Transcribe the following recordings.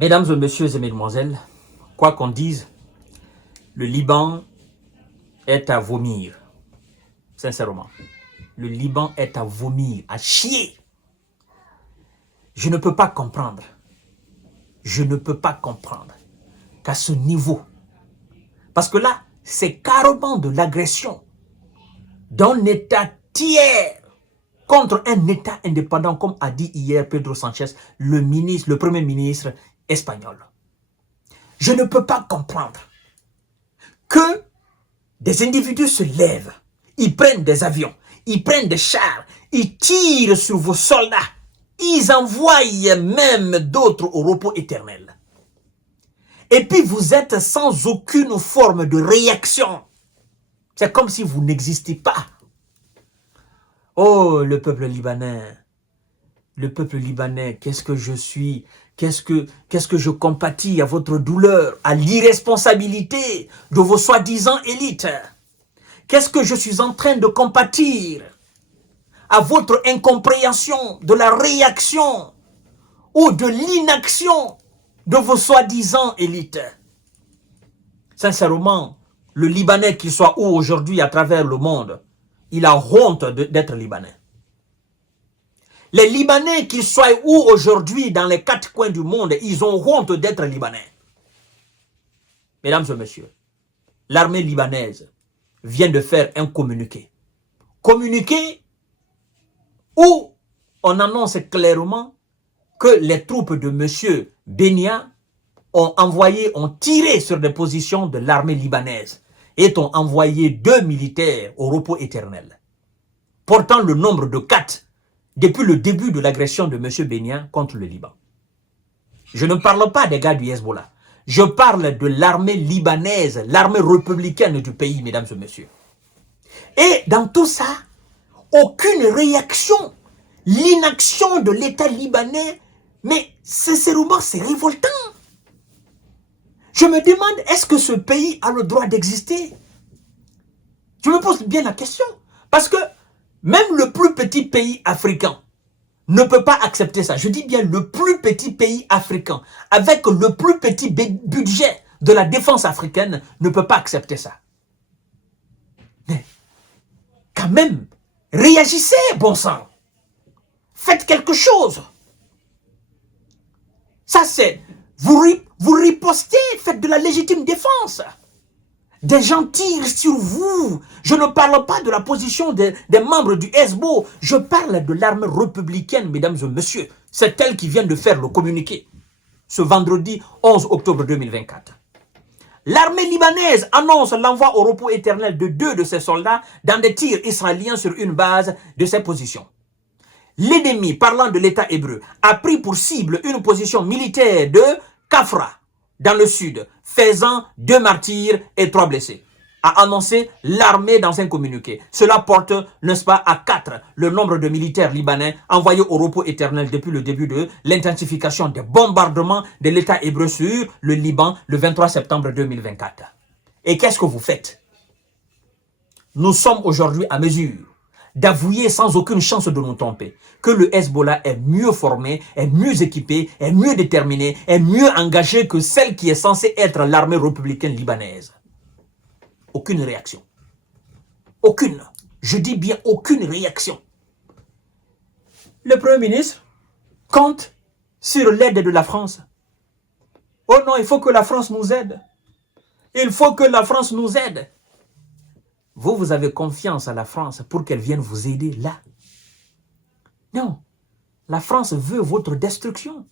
Mesdames et messieurs et mesdemoiselles, quoi qu'on dise, le Liban est à vomir. Sincèrement. Le Liban est à vomir, à chier. Je ne peux pas comprendre. Je ne peux pas comprendre qu'à ce niveau, parce que là, c'est carrément de l'agression d'un État tiers contre un État indépendant, comme a dit hier Pedro Sanchez, le Premier ministre espagnol. Je ne peux pas comprendre que des individus se lèvent, ils prennent des avions, ils prennent des chars, ils tirent sur vos soldats, ils envoient même d'autres au repos éternel. Et puis vous êtes sans aucune forme de réaction. C'est comme si vous n'existiez pas. Oh, le peuple libanais, qu'est-ce que je suis, qu'est-ce que je compatis à votre douleur, à l'irresponsabilité de vos soi-disant élites. Qu'est-ce que je suis en train de compatir à votre incompréhension de la réaction ou de l'inaction de vos soi-disant élites. Sincèrement, le Libanais, qu'il soit où aujourd'hui à travers le monde, il a honte d'être Libanais. Les Libanais, qu'ils soient où aujourd'hui dans les quatre coins du monde, ils ont honte d'être Libanais. Mesdames et messieurs, l'armée libanaise vient de faire un communiqué. Communiqué où on annonce clairement que les troupes de M. Benia ont tiré sur des positions de l'armée libanaise et ont envoyé 2 militaires au repos éternel, portant le nombre de 4 depuis le début de l'agression de M. Benia contre le Liban. Je ne parle pas des gars du Hezbollah. Je parle de l'armée libanaise, l'armée républicaine du pays, mesdames et messieurs. Et dans tout ça, aucune réaction. L'inaction de l'État libanais, mais sincèrement, c'est révoltant. Je me demande, est-ce que ce pays a le droit d'exister? Je me pose bien la question. Parce que même le plus petit pays africain ne peut pas accepter ça. Je dis bien le plus petit pays africain, avec le plus petit budget de la défense africaine, ne peut pas accepter ça. Mais quand même, réagissez, bon sang. Faites quelque chose. Ça c'est, vous ripostez, faites de la légitime défense. Des gens tirent sur vous. Je ne parle pas de la position des membres du Hezbollah. Je parle de l'armée républicaine, mesdames et messieurs. C'est elle qui vient de faire le communiqué ce vendredi 11 octobre 2024. L'armée libanaise annonce l'envoi au repos éternel de 2 de ses soldats dans des tirs israéliens sur une base de ses positions. L'ennemi, parlant de l'État hébreu, a pris pour cible une position militaire de Kafra, dans le sud, faisant 2 martyrs et 3 blessés, a annoncé l'armée dans un communiqué. Cela porte, n'est-ce pas, à 4 le nombre de militaires libanais envoyés au repos éternel depuis le début de l'intensification des bombardements de l'État hébreu sur le Liban le 23 septembre 2024. Et qu'est-ce que vous faites? Nous sommes aujourd'hui à mesure d'avouer sans aucune chance de nous tromper que le Hezbollah est mieux formé, est mieux équipé, est mieux déterminé, est mieux engagé que celle qui est censée être l'armée républicaine libanaise. Aucune réaction. Aucune. Je dis bien aucune réaction. Le Premier ministre compte sur l'aide de la France. Oh non, il faut que la France nous aide. Il faut que la France nous aide. Vous avez confiance à la France pour qu'elle vienne vous aider là. Non. La France veut votre destruction.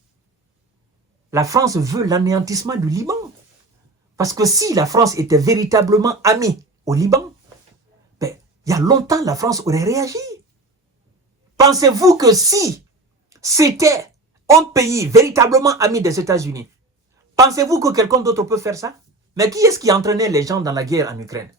La France veut l'anéantissement du Liban. Parce que si la France était véritablement amie au Liban, ben, il y a longtemps la France aurait réagi. Pensez-vous que si c'était un pays véritablement ami des États-Unis, pensez-vous que quelqu'un d'autre peut faire ça? Mais qui est-ce qui entraînait les gens dans la guerre en Ukraine?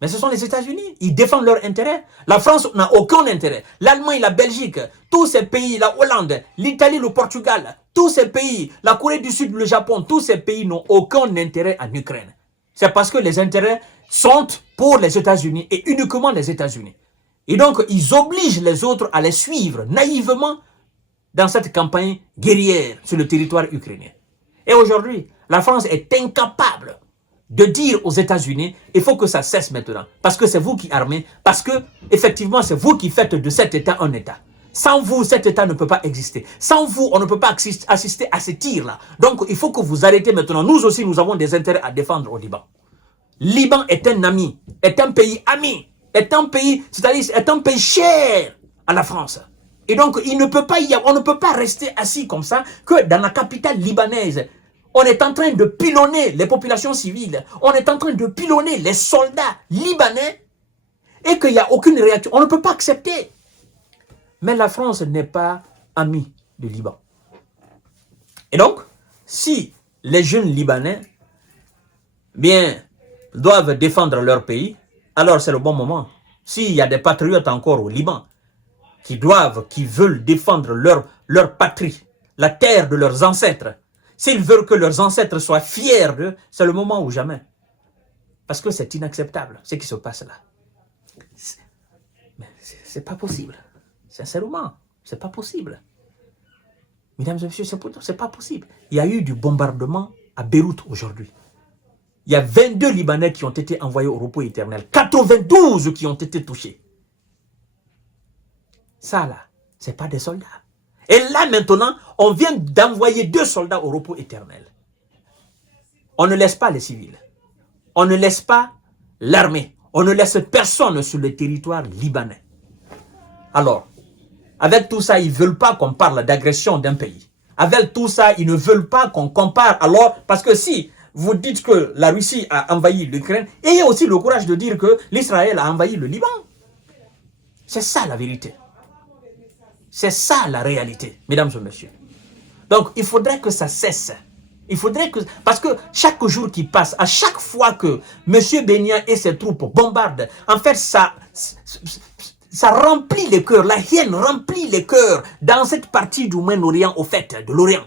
Mais ce sont les États-Unis. Ils défendent leurs intérêts. La France n'a aucun intérêt. L'Allemagne, la Belgique, tous ces pays, la Hollande, l'Italie, le Portugal, tous ces pays, la Corée du Sud, le Japon, tous ces pays n'ont aucun intérêt en Ukraine. C'est parce que les intérêts sont pour les États-Unis et uniquement les États-Unis. Et donc, ils obligent les autres à les suivre naïvement dans cette campagne guerrière sur le territoire ukrainien. Et aujourd'hui, la France est incapable de dire aux États-Unis, il faut que ça cesse maintenant. Parce que c'est vous qui armez, parce que, effectivement, c'est vous qui faites de cet État un État. Sans vous, cet État ne peut pas exister. Sans vous, on ne peut pas assister à ces tirs-là. Donc, il faut que vous arrêtez maintenant. Nous aussi, nous avons des intérêts à défendre au Liban. Liban est un ami, est un pays ami, est un pays, c'est-à-dire est un pays cher à la France. Et donc, on ne peut pas rester assis comme ça, que dans la capitale libanaise, on est en train de pilonner les populations civiles, on est en train de pilonner les soldats libanais, et qu'il n'y a aucune réaction. On ne peut pas accepter. Mais la France n'est pas amie du Liban. Et donc, si les jeunes Libanais, doivent défendre leur pays, alors c'est le bon moment. S'il y a des patriotes encore au Liban qui veulent défendre leur patrie, la terre de leurs ancêtres, s'ils veulent que leurs ancêtres soient fiers d'eux, c'est le moment ou jamais. Parce que c'est inacceptable, ce qui se passe là. Mais c'est pas possible. Sincèrement, c'est pas possible. Mesdames et messieurs, c'est pas possible. Il y a eu du bombardement à Beyrouth aujourd'hui. Il y a 22 Libanais qui ont été envoyés au repos éternel. 92 qui ont été touchés. Ça là, c'est pas des soldats. Et là maintenant, on vient d'envoyer 2 soldats au repos éternel. On ne laisse pas les civils. On ne laisse pas l'armée. On ne laisse personne sur le territoire libanais. Alors, avec tout ça, ils ne veulent pas qu'on parle d'agression d'un pays. Avec tout ça, ils ne veulent pas qu'on compare. Alors, parce que si vous dites que la Russie a envahi l'Ukraine, ayez aussi le courage de dire que l'Israël a envahi le Liban. C'est ça la vérité. C'est ça la réalité, mesdames et messieurs. Donc, il faudrait que ça cesse. Il faudrait que... Parce que chaque jour qui passe, à chaque fois que M. Bennia et ses troupes bombardent, en fait, ça remplit les cœurs. La haine remplit les cœurs dans cette partie du Moyen-Orient, au fait, de l'Orient.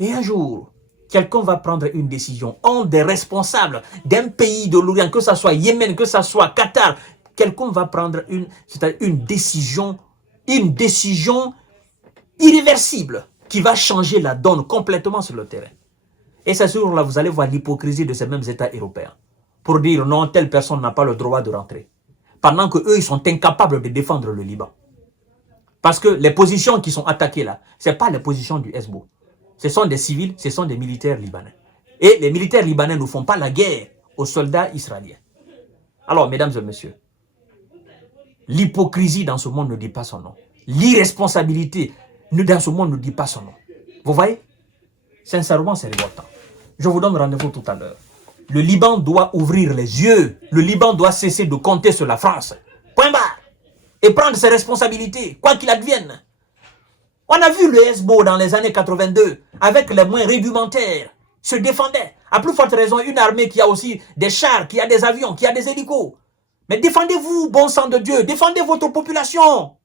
Et un jour, quelqu'un va prendre une décision. Un des responsables d'un pays de l'Orient, que ce soit Yémen, que ce soit Qatar, quelqu'un va prendre une décision irréversible qui va changer la donne complètement sur le terrain. Et c'est sûr, là, vous allez voir l'hypocrisie de ces mêmes États européens pour dire non, telle personne n'a pas le droit de rentrer. Pendant qu'eux, ils sont incapables de défendre le Liban. Parce que les positions qui sont attaquées là, ce n'est pas les positions du Hezbollah. Ce sont des civils, ce sont des militaires libanais. Et les militaires libanais ne font pas la guerre aux soldats israéliens. Alors, mesdames et messieurs, l'hypocrisie dans ce monde ne dit pas son nom. L'irresponsabilité dans ce monde ne dit pas son nom. Vous voyez? Sincèrement, c'est révoltant. Je vous donne rendez-vous tout à l'heure. Le Liban doit ouvrir les yeux. Le Liban doit cesser de compter sur la France. Point barre. Et prendre ses responsabilités, quoi qu'il advienne. On a vu le Hezbollah dans les années 82, avec les moyens rudimentaires, se défendait. À plus forte raison, une armée qui a aussi des chars, qui a des avions, qui a des hélicos. Mais défendez-vous, bon sang de Dieu, défendez votre population.